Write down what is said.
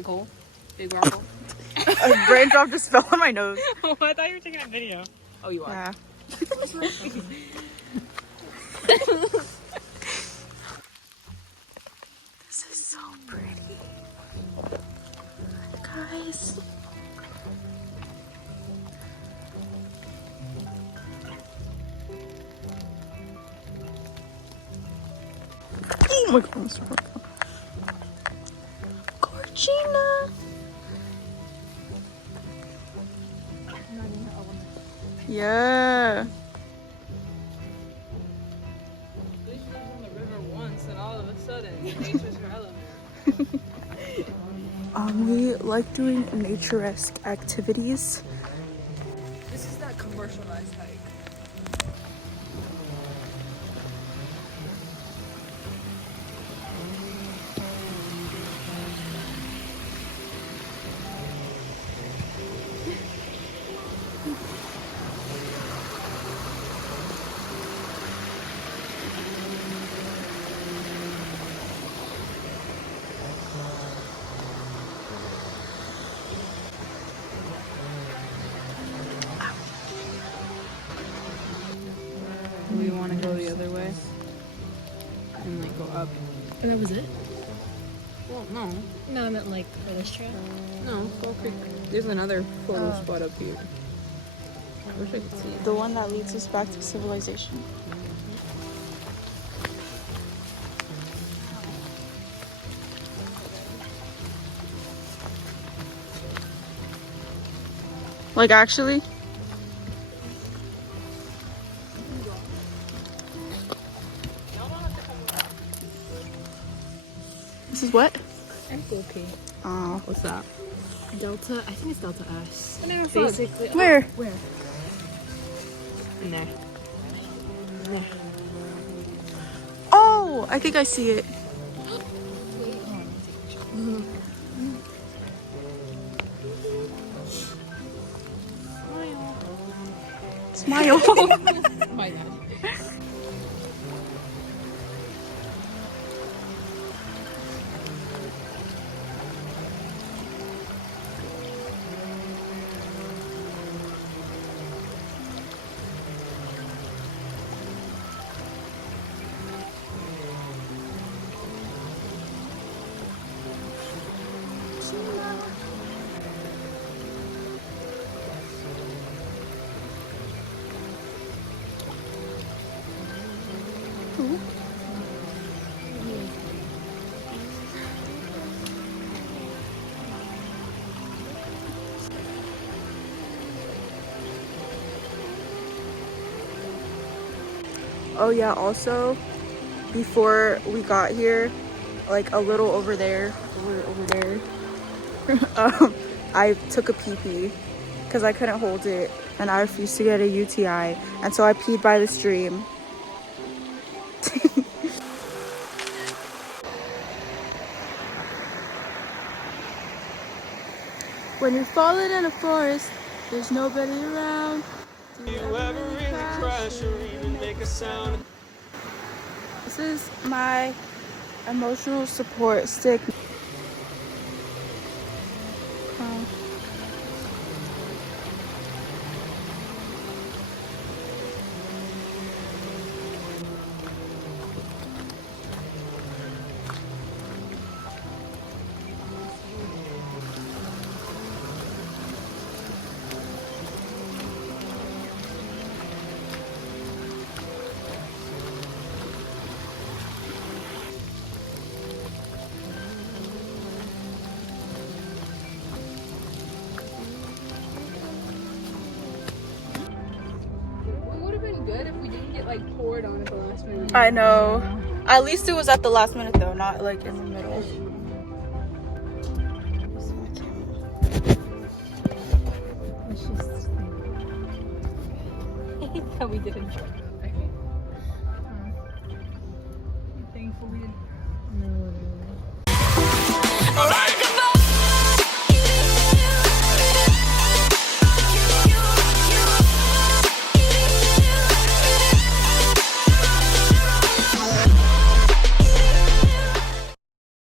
Big hole. Big rock hole. A raindrop just fell on my nose. Oh, I thought you were taking a video. Oh, you are? Yeah. This is so pretty. Guys. Oh my god. Gorgina. Yeah. At least she lives on the river once, and all of a sudden, nature's her element. We like doing nature-esque activities. This is that commercialized hike. We want to go the other way and like go up. And that was it? Well, no, No, I meant like for this trail. no, Fall Creek. There's another photo spot up here. I wish I could see it. The one that leads us back to civilization. Like actually? This is what? Okay. Oh. What's that? Delta, I think it's Delta S. I never Basically. Where? Where? In there. There. Oh, I think I see it. Smile. My God. Oh yeah, also before we got here, like a little over there, I took a pee-pee because I couldn't hold it and I refused to get a UTI, and so I peed by the stream. When you're falling in a forest, there's nobody around. Do you ever really crash or even make a sound? This is my emotional support stick. It would have been good if we didn't get like poured on at the last minute. I know. At least it was at the last minute though, not like in the middle. Let's just. That we didn't.